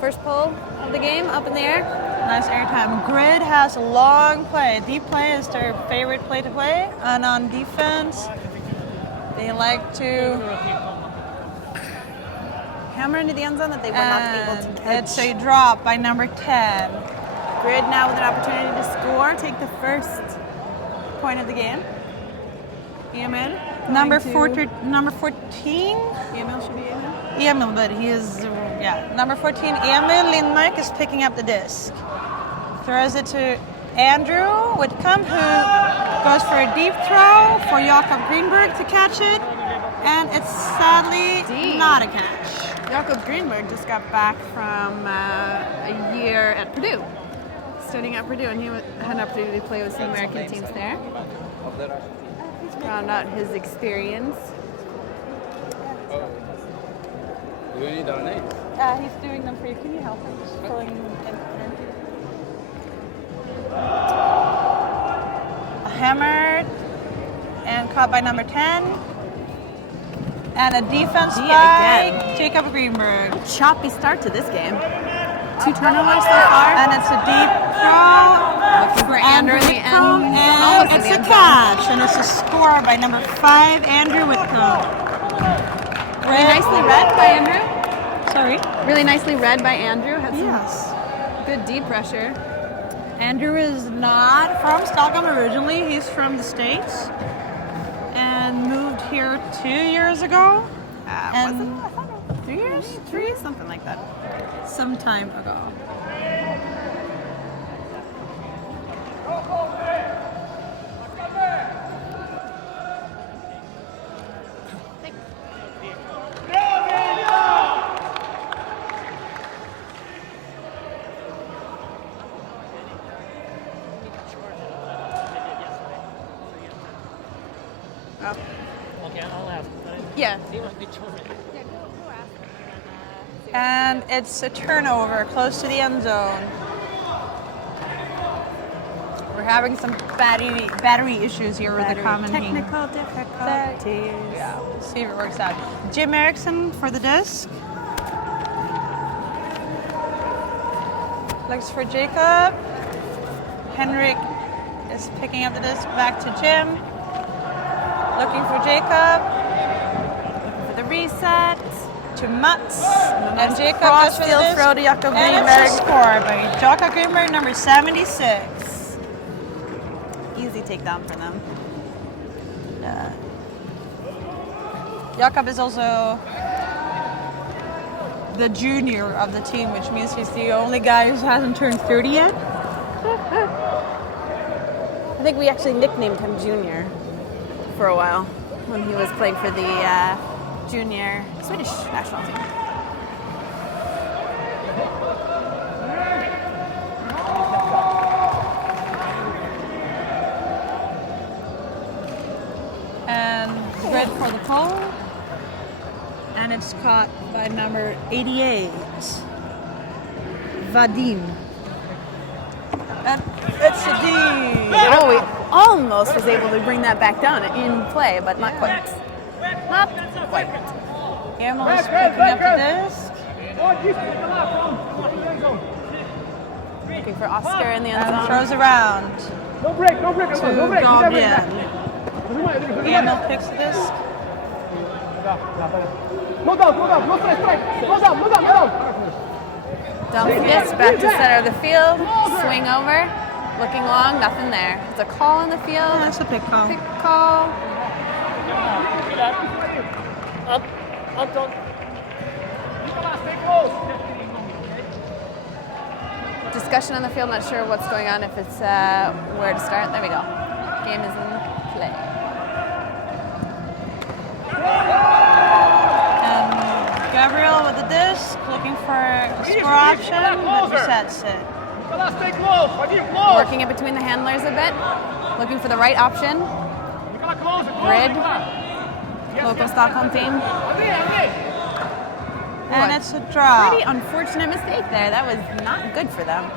First pull of the game, up in the air. Nice airtime. Grid has a long play. Deep play is their favorite play to play. And on defense, they like to Hammer into the end zone that they were not able to catch. It's a drop by number 10. Grid now with an opportunity to score, take the first point of the game. Emil. Number 14. Emil should be Emil. Emil, but he is, Number 14, Emil Lindmark is picking up the disc. Throws it to Andrew Whitcomb, who goes for a deep throw for Jakob Greenberg to catch it. And it's sadly not a catch. Jakob Greenberg just got back from a year at Purdue, studying at Purdue, and he had an opportunity to play with some American teams there. Round out his experience. Do you need our names? He's doing them for you. Can you help him? Just pulling in. Hammered and caught by number 10. And a defense by Jakob Greenberg. Choppy start to this game. 2 turnovers so far. And it's a deep throw. Looking for Andrew in the end. And it's a catch. And it's a score by number 5, Andrew Whitcomb. Really nicely read by Andrew. Sorry? Really nicely read by Andrew. Had some Yes. good deep pressure. Andrew is not from Stockholm originally. He's from the States. And moved here 2 years ago. Wasn't it? I thought it was 3 years? 3? Something like that. Some time ago. Okay, I'll ask. Yeah. And it's a turnover close to the end zone. We're having some battery issues here with the commenting. Technical difficulties. Yeah, we'll see if it works out. Jim Erickson for the disc. Looks for Jacob. Henrik is picking up the disc back to Jim. Looking for Jacob. Looking for the reset. To Mats. And Jacob cross goes for the field disc. throw to Jakob And Greenberg. it's a score by Jakob Greenberg, number 76. Easy takedown for them. Jakob is also the junior of the team, which means he's the only guy who hasn't turned 30 yet. I think we actually nicknamed him Junior for a while when he was playing for the junior Swedish national team. And Grid for the pull. And it's caught by number 88, Vadim. And it's a D. Oh, he almost was able to bring that back down in play, but not quite. Not quite. Emil is picking up the disc. Looking for Oscar in the end And zone. throws around No break, no break, to no break. Gabriel. Emil picks the disc. No down, no strike. No down. Dumps gets back to center of the field. Swing over. Looking long, nothing there. It's a call in the field. That's a pick call. Pick call. Up, John. Stay close. Discussion on the field, not sure what's going on, if it's where to start. There we go. Game is in play. And Gabriel with the disc, looking for a score option, but resets it. Stay close. Close. Working it between the handlers a bit. Looking for the right option. Grid. Local Stockholm team. And it's a drop. Pretty unfortunate mistake there. That was not good for them.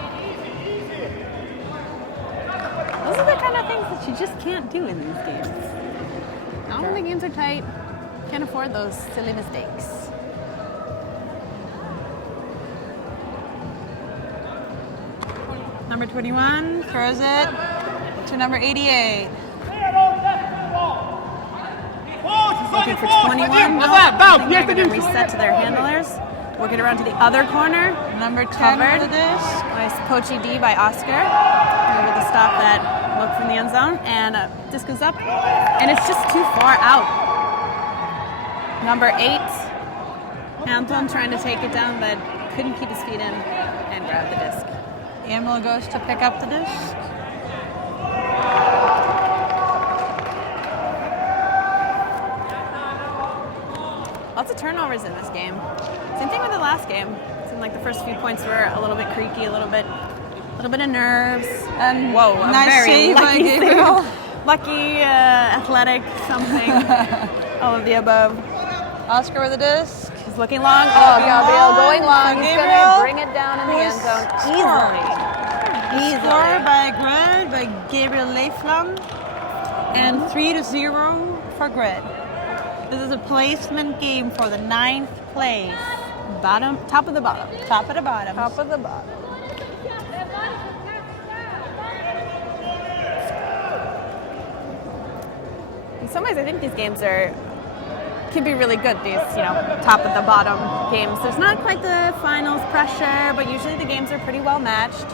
Those are the kind of things that you just can't do in these games. Not when the games are tight. Can't afford those silly mistakes. number 21 throws it to number 88. Looking for 21. What's No, that? I Bounce. think Yes, they're they going to do. reset to their handlers. Work it around to the other corner. Number 10 Covered. with the disc. Nice poachy D by Oscar. Over the stop that looked from the end zone. And disc goes up. And it's just too far out. Number 8. Anton trying to take it down, but couldn't keep his feet in and grab the disc. Emil goes to pick up the disc. Lots of turnovers in this game. Same thing with the last game. It seemed like the first few points were a little bit creaky, a little bit of nerves. And Whoa, a nice very save by lucky Gabriel. save. Lucky, athletic, something. All of the above. Oscar with the disc. He's looking long. Oh, Looking Gabriel long going long. for He's Gabriel. going to bring it down in the Who's end zone scoring? easily. Score by Grid by Gabriel Leifland. And 3-0 for Grid. This is a placement game for the 9th place. Top of the bottom. Top of the bottom. Top of the bottom. In some ways, I think these games can be really good. These, top of the bottom games. There's not quite the finals pressure, but usually the games are pretty well matched.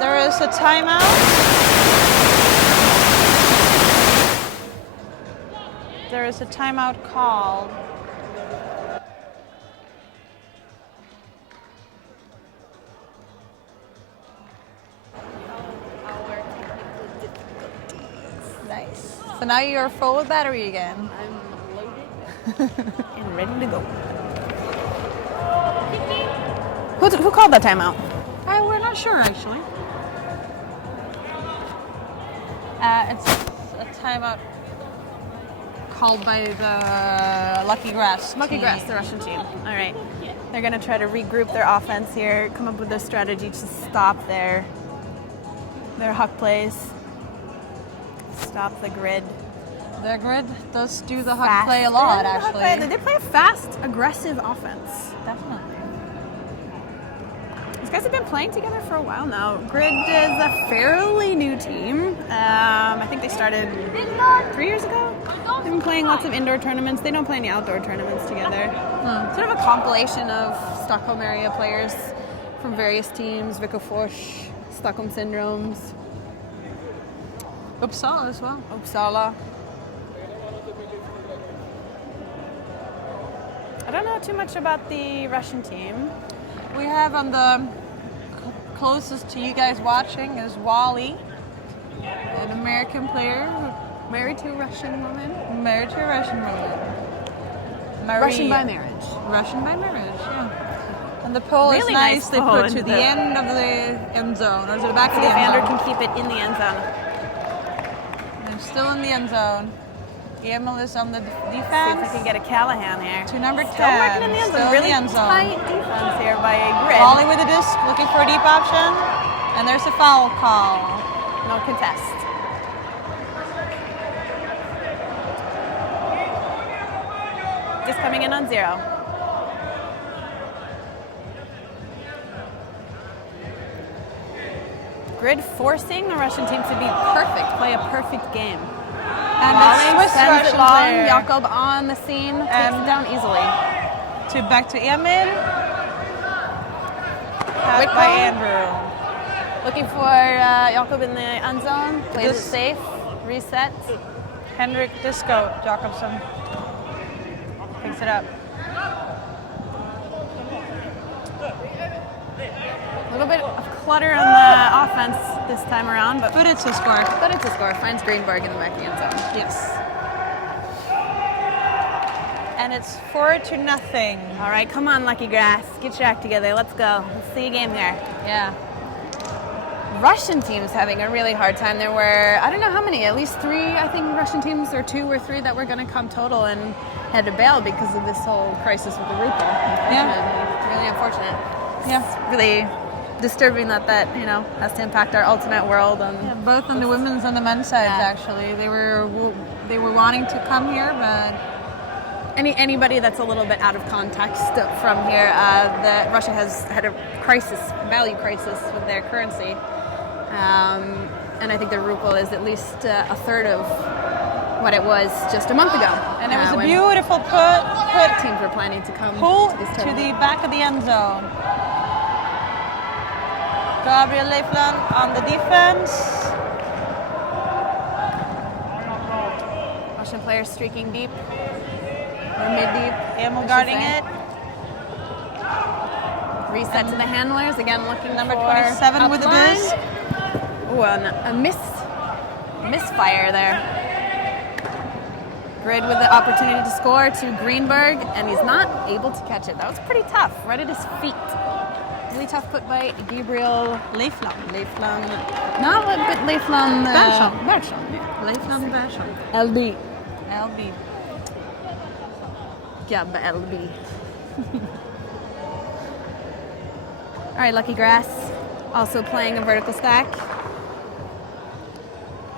There is a timeout. There is a timeout called. Nice. So now you're full with battery again. I'm loaded and ready to go. Who called that timeout? We're not sure actually. It's a timeout called by the Lucky Grass. Lucky team. Grass, the Russian team. All right. They're going to try to regroup their offense here, come up with a strategy to stop their huck plays, stop the grid. The Grid does do the huck play a lot, actually. They play a fast, aggressive offense. Definitely. These guys have been playing together for a while now. Grid is a fairly new team. I think they started 3 years ago. They've been playing lots of indoor tournaments. They don't play any outdoor tournaments together. Sort of a compilation of Stockholm area players from various teams, Vikofors, Stockholm Syndromes, Uppsala as well. Uppsala. I don't know too much about the Russian team. We have on the closest to you guys watching is Wally, an American player Married to a Russian woman. married to a Russian woman. Maria. Russian by marriage. Russian by marriage, yeah. And the pole Really is nice nicely pole put to in the the- end of the end zone, or to the back of See the if end Andrew zone. can keep it in the end zone. They're still in the end zone. Emil is on the See if I defense. can get a Callahan here. To number 10. Still working in the end Still zone. in Really the end zone. tight defense here by a Grid. Wally with a disc, looking for a deep option. And there's a foul call. No contest. Just coming in on 0. Grid forcing the Russian team to be perfect, play a perfect game. And Wally Swiss sends Russian it long. player. Jakob on the scene, takes it down easily. Back to Emil. Pass Quick by ball. Andrew. Looking for Jakob in the end zone. Plays it This- safe. Reset. Henrik Disco Jakobsen picks it up. A little bit of clutter on the offense this time around, but But it's a score. it's a score. Finds Greenberg in the back of the end zone. Yes. And it's 4-0. All right, come on, Lucky Grass. Get your act together. Let's go. Let's see a game here. Yeah. Russian teams having a really hard time. There were, I don't know how many, at least 3, I think, Russian teams, or 2 or 3 that were going to come total and had to bail because of this whole crisis with the ruble. Yeah. Really unfortunate. Yeah. It's really disturbing that has to impact our ultimate world. And Both on the women's and the men's sides, Yeah. actually. They were wanting to come here, but anybody that's a little bit out of context from here, Russia has had a value crisis with their currency, and I think the ruble is at least a third of what it was just a month ago. And it was a when beautiful put teams were planning to come pull to this to tournament. the back of the end zone. Gabriel Leifland on the defense. Russian players streaking deep or mid-deep. Emil I should guarding say. it. Reset to the handlers, again looking Number for 27 with the upline. disc. Ooh, a misfire there. Grid with the opportunity to score to Greenberg, and he's not able to catch it. That was pretty tough, right at his feet. Really tough put by Gabriel Leifland. No, but Leifland Persson. Leifland Persson. LB. LB. Gabba LB. All right, Lucky Grass also playing a vertical stack.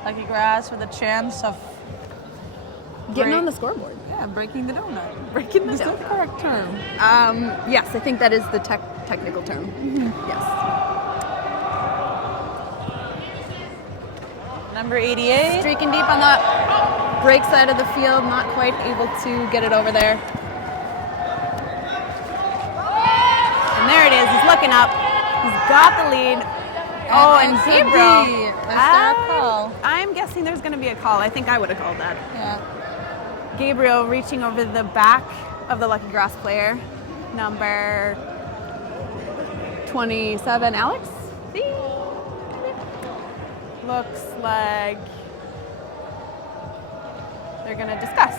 Lucky Grass with a chance of Getting on the scoreboard. breaking the donut. Breaking the Is that the correct term? Yes, I think that is the technical term. Yes. Number 88. Streaking deep on the break side of the field, not quite able to get it over there. And there it is. He's looking up. He's got the lead. And Gabriel. Is there a call? I'm guessing there's going to be a call. I think I would have called that. Yeah. Gabriel reaching over the back of the Lucky Grass player, number 27, Alex. See? Looks like they're going to discuss.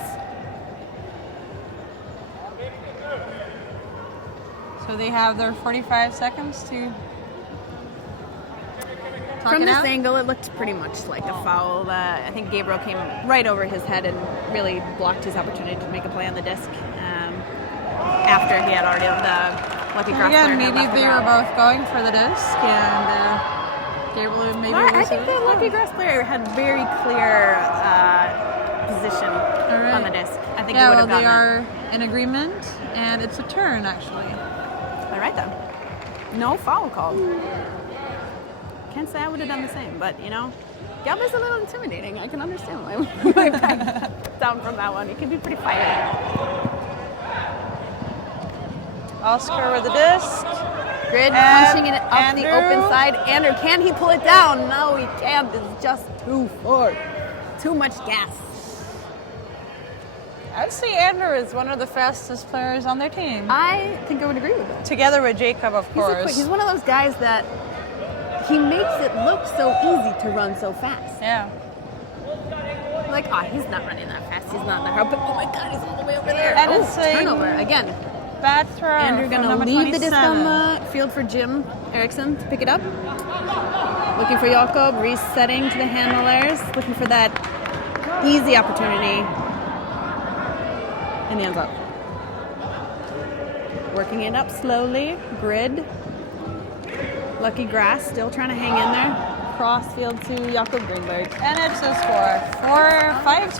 So they have their 45 seconds to talk From it this out? angle, it looked pretty much like a foul. I think Gabriel came right over his head and really blocked his opportunity to make a play on the disc after he had already the Lucky Grass player Again, had maybe left the they were ground. both going for the disc, and Gabriel maybe. Well, I was think the Lucky Grass player had very clear position right. on the disc. I think he Yeah, would well, have they gotten are in agreement, and it's a turn actually. it. All right then. No foul called. Can't say I would have done the same, but Galba's a little intimidating. I can understand why we backed down from that one. He can be pretty fiery. Oscar with the disc. Grid And punching it up the Andrew. open side. Andrew, can he pull it down? No, he can't. It's just too far. Too much gas. I'd say Andrew is one of the fastest players on their team, I think I would agree with that. together with Jacob, of course. He's one of those guys that he makes it look so easy to run so fast. Yeah. Like, he's not running that fast. He's not that hard. But oh my God, he's all the way over there. And it's a turnover again. Bad throw. Andrew from gonna number leave the disc 27. on the field for Jim Eriksson to pick it up. Looking for Jakob, resetting to the handlers, looking for that easy opportunity. And he ends up working it up slowly. Grid. Lucky Grass still trying to hang in there. Cross field to Jakob Greenberg. And it's a score. 5-0.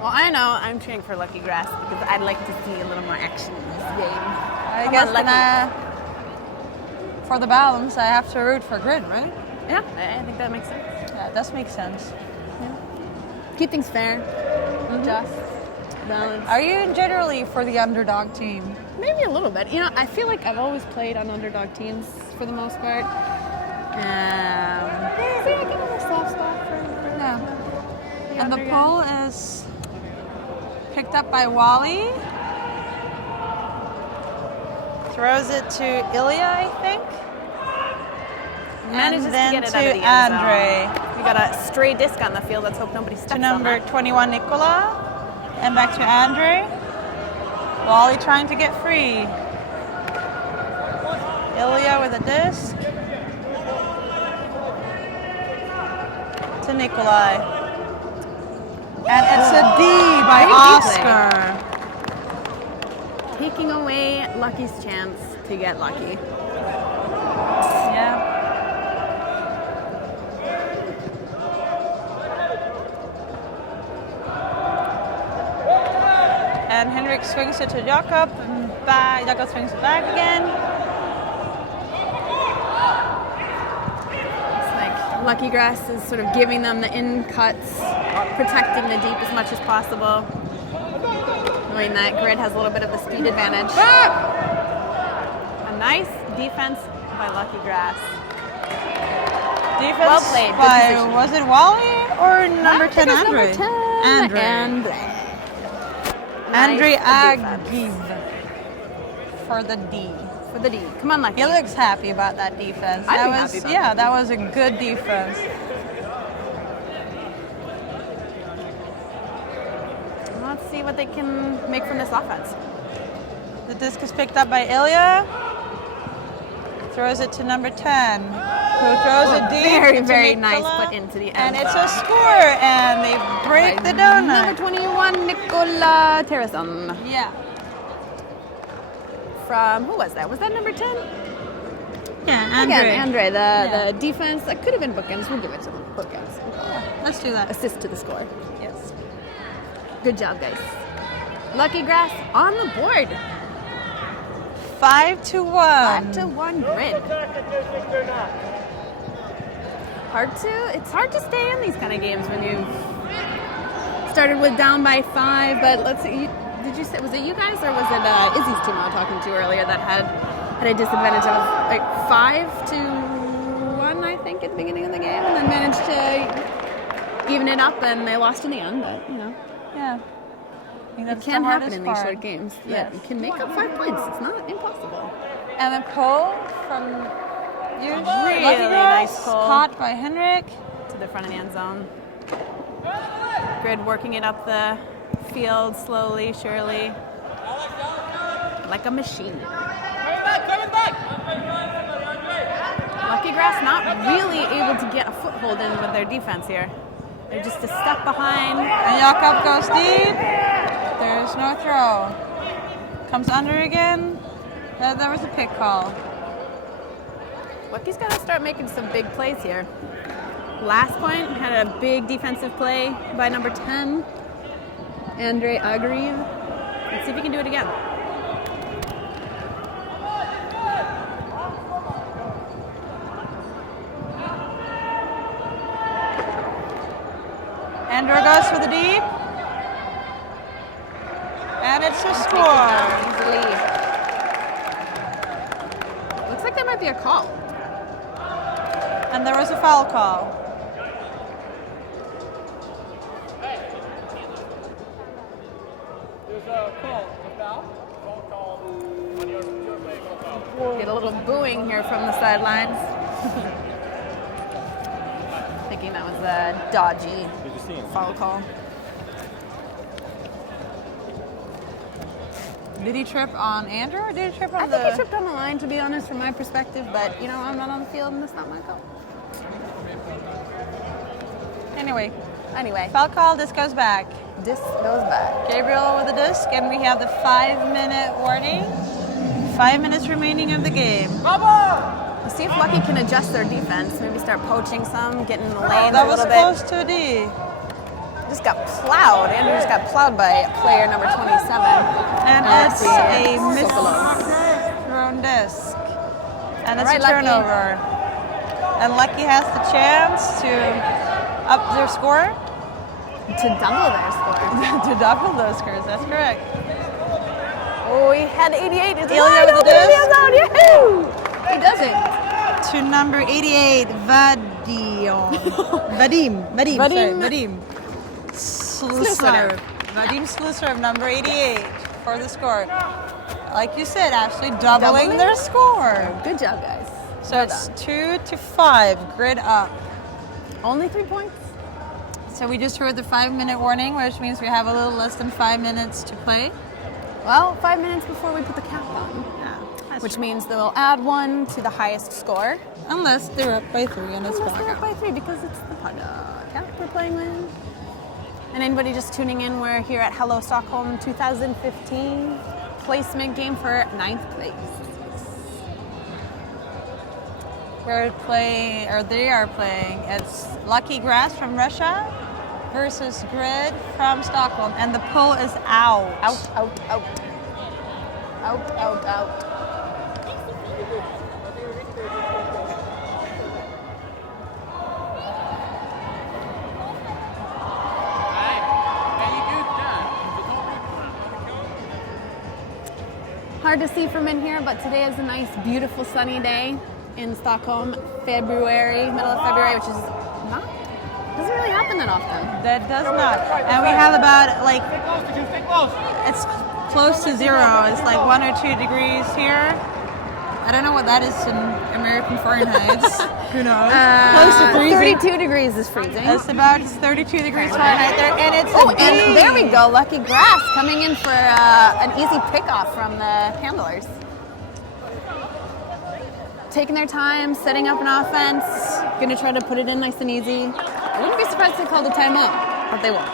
Well, I know I'm cheering for Lucky Grass because I'd like to see a little more action in this game. I Come guess on, then, Lucky. for the balance, I have to root for Grid, right? Yeah, I think that makes sense. Yeah, it does make sense. Keep things fair, just, balanced. Are you generally for the underdog team? Maybe a little bit. I feel like I've always played on underdog teams for the most part. See, I get a little soft spot for Yeah. the And the underdog. pole is picked up by Wally. Throws it to Ilya, I think. Manages and then to get it to out of the end zone. Andre. We got a stray disc on the field. Let's hope nobody steps To on number that. 21, Nicola. And back to Andre. Wally trying to get free. Ilya with a disc. To Nikolai. And it's a D by Great D play. Oscar. taking away Lucky's chance to get lucky. Yeah. And Henrik swings it to Jakob, and back. Jakob swings it back again. It's like Lucky Grass is sort of giving them the in cuts, protecting the deep as much as possible. Knowing that Grid has a little bit of the speed advantage. A nice defense by Lucky Grass. Defense Well played, good by, position. was it Wally or number 10 Andre? Number 10, Andre. Andre Nice defense. Agiv for the D. For the D. Come on, Lucky. He looks happy about that defense. I'd That be was happy about yeah, that that was a good defense. Let's see what they can make from this offense. The disc is picked up by Ilya. Throws it to number 10, who throws it deep. Very, into very Nikola, nice put into the and end it's zone. a score, and they break the donut. Number 21, Nikola Terrason. Yeah. From, who was that? Was that number 10? Yeah, Again, Andre, the defense. That could have been bookends. We'll give it to them. Bookends. Let's do that. Assist to the score. Yes. Good job, guys. Lucky Grass on the board. 5-1. 5-1 Grid. It's hard to stay in these kind of games when you've started with down by 5, but let's see, did you say, was it you guys or was it Izzy's team I was talking to earlier that had a disadvantage of like 5-1, I think, at the beginning of the game, and then managed to even it up, and they lost in the end, but you know. Yeah. I think It that's can the happen hardest in these part. short games. Yes. That you can make up 5 points. It's not impossible. And a pull from you. Really Lucky Grass, nice pull. caught by Henrik. To the front of the end zone. Grid working it up the field slowly, surely. Like a machine. Lucky Grass not really able to get a foothold in with their defense here. They're just a step behind. And Jakob goes deep. There's no throw. Comes under again. There was a pick call. Lucky's got to start making some big plays here. Last point had a big defensive play by number 10, Andre Agriv. Let's see if he can do it again. Andrew goes for the deep. And it's a score. Looks like there might be a call. And there was a foul call. There's a call. A foul? Call. On your thing. Get a little booing here from the sidelines. Thinking that was a dodgy foul call. Did he trip on Andrew or did he trip on I the... think he tripped on the line, to be honest, from my perspective, but you know, I'm not on the field and that's not my call. Anyway, Anyway, foul call, this goes back. disc goes back. Gabriel with the disc, and we have the 5-minute warning. 5 minutes remaining of the game. We'll see if Lucky can adjust their defense, maybe start poaching some, getting in the lanes That a was little close bit. to a D. Just got plowed. Andrew just got plowed by player number 27. And Let's it's see. a Sokolov. misthrown disc. And it's All right, a Lucky. turnover. And Lucky has the chance to up their score. To double their score. To double those scores, that's correct. Oh, he had 88. It's Ilya wide with the open in disc. the end zone. Yahoo! He does it. To number 88, Vadim Slusarov. Vadim Slusarov, number 88, for the score. Like you said, actually doubling Doubling? their score. Good job, guys. So it's 2-5, grid up. Only 3 points? So we just heard the 5-minute warning, which means we have a little less than 5 minutes to play. Well, 5 minutes before we put the cap on. Yeah, Which means they'll add 1 to the highest score. unless they're up by 3 and it's Unless back they're up up. by 3 because it's the cap we're playing with. And anybody just tuning in, we're here at Hello Stockholm 2015. placement game for 9th place. They are playing. It's Lucky Grass from Russia versus Grid from Stockholm, and the poll is out. Out, out, out. Out, out, out. Hard to see from in here, but today is a nice, beautiful, sunny day in Stockholm, February, middle of February, which is doesn't really happen that often. That does not. And we have about like, it's close to 0. It's like 1 or 2 degrees here. I don't know what that is in American Fahrenheit. Who knows? Close to freezing. 32 degrees is freezing. It's about 32 degrees Fahrenheit there, and it's and there we go, Lucky Grass coming in for an easy pickoff from the handlers. Taking their time, setting up an offense, gonna try to put it in nice and easy. I wouldn't be surprised if they called a timeout, but they won't.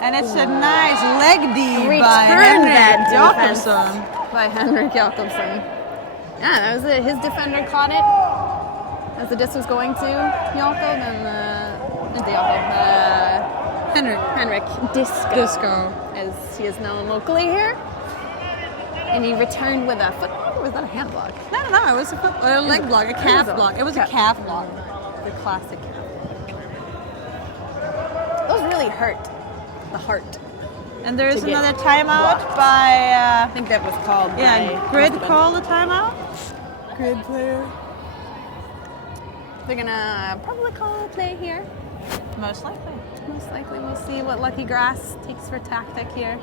And it's a nice leg D by Return that Henrik defense Jakobsson. by Henrik Jakobsson. Yeah, that was it. His defender caught it as the disc was going to Jakob, and not Jakob, Henrik Disco, as he is known locally here. And he returned with a foot block, or was that a hand block? No, it was a leg block, a calf block. It was a calf block. The classic calf block. Those really hurt the heart. And there's To get another timeout blocked. by, I think that was called Grid must have been called the timeout. Grid player. They're gonna probably call a play here. Most likely. Most likely we'll see what Lucky Grass takes for tactic here.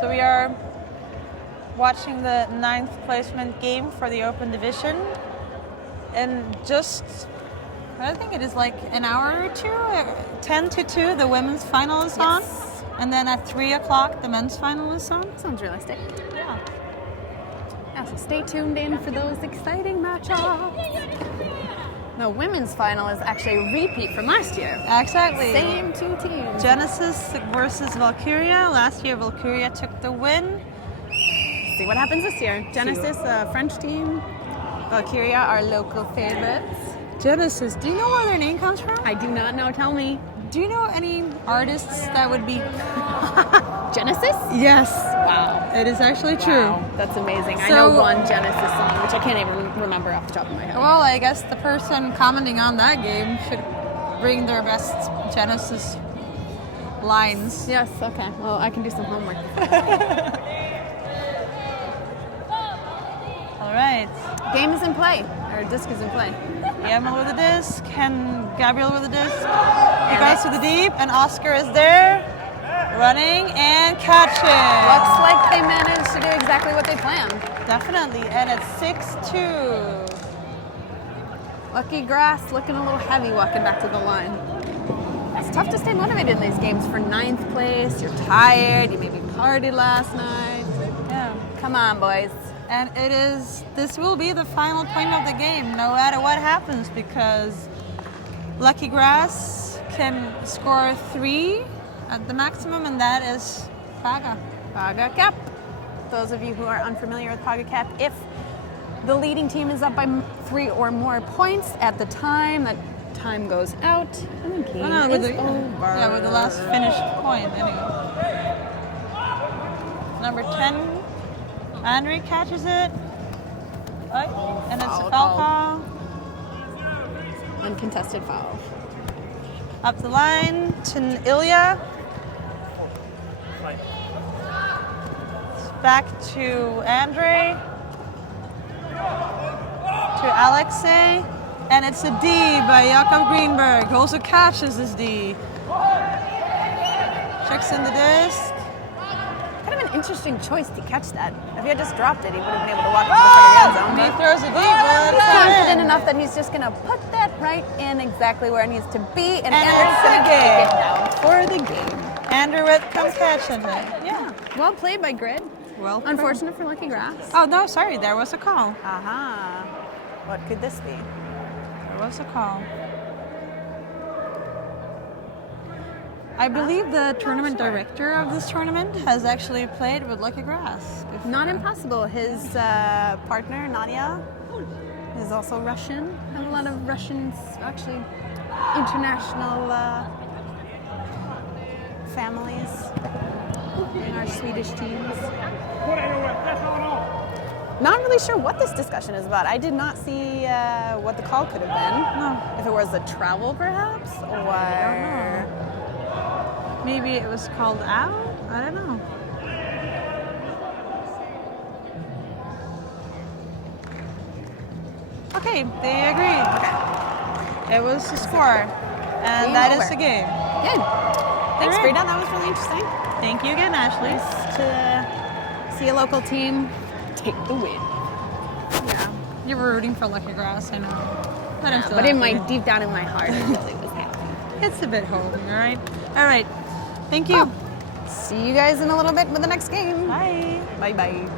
So we are watching the 9th placement game for the Open Division. And just, I think it is like an hour or two, 10 to 2, the women's final is on. Yes. And then at 3 o'clock, the men's final is on. Sounds realistic. Yeah. Yeah, so stay tuned in for those exciting matchups. The women's final is actually a repeat from last year. Exactly. Same 2 teams. Genesis versus Valkyria. Last year, Valkyria took the win. See what happens this year. Genesis, a French team. Valkyria, our local favorites. Genesis, do you know where their name comes from? I do not know. Tell me. Do you know any artists that would be... Genesis? Yes. Wow. It is actually true. Wow, that's amazing. I So- know one Genesis song, which I can't even remember off the top of my head. Well, I guess the person commenting on that game should bring their best Genesis lines. Yes, okay. Well, I can do some homework. All right. Game is in play, or disc is in play. Emil with the disc, and Gabriel with the disc. He goes to the deep, and Oscar is there, running and catching. Looks like they managed to do exactly what they planned. Definitely, and it's 6-2. Lucky Grass looking a little heavy walking back to the line. It's tough to stay motivated in these games for 9th place. You're tired, you maybe partied last night. Yeah. Come on, boys. And this will be the final point of the game, no matter what happens, because Lucky Grass can score 3 at the maximum, and that is Paga. Paga Cap. Those of you who are unfamiliar with Paga Cap, if the leading team is up by 3 or more points at the time, that time goes out, and the game with is the, over. yeah, with the last finished point, anyway. Number 10, Andre catches it. Oh, and it's a Foul foul call. call. Uncontested foul. Up the line to Ilya. Back to Andre. To Alexei. And it's a D by Jakob Greenberg, who also catches this D. Checks in the disc. Kind of an interesting choice to catch that. If he had just dropped it, he would have been able to walk to the front of the end zone. He But throws a deep one. he's confident enough that he's just going to put that right in exactly where it needs to be, and And Andrew's it's going a to take game. it down for the game. Andrew Whitcomb catching it. Yeah. Well played by Grid. Well, Unfortunate for Lucky Grass. Oh, no, sorry. There was a call. Aha. What could this be? There was a call. I believe the tournament director of this tournament has actually played with Lucky Grass before. Not impossible. His partner, Nadia, is also Russian. Have a lot of Russians, actually, international families in our Swedish teams. Not really sure what this discussion is about. I did not see what the call could have been. No. If it was a travel, perhaps, or Maybe it was called out? I don't know. Okay, they agreed. okay. It was the score. And Game that over. is the game. Good. Thanks, All right. Frida. That was really interesting. Thank you again, Ashley. Nice to see a local team take the win. Yeah. You were rooting for Lucky Grass, I know. But I'm still But in happy. my deep down in my heart, I really was happy. It's a bit homey, all right? All right. Thank you. See you guys in a little bit with the next game. Bye. Bye bye.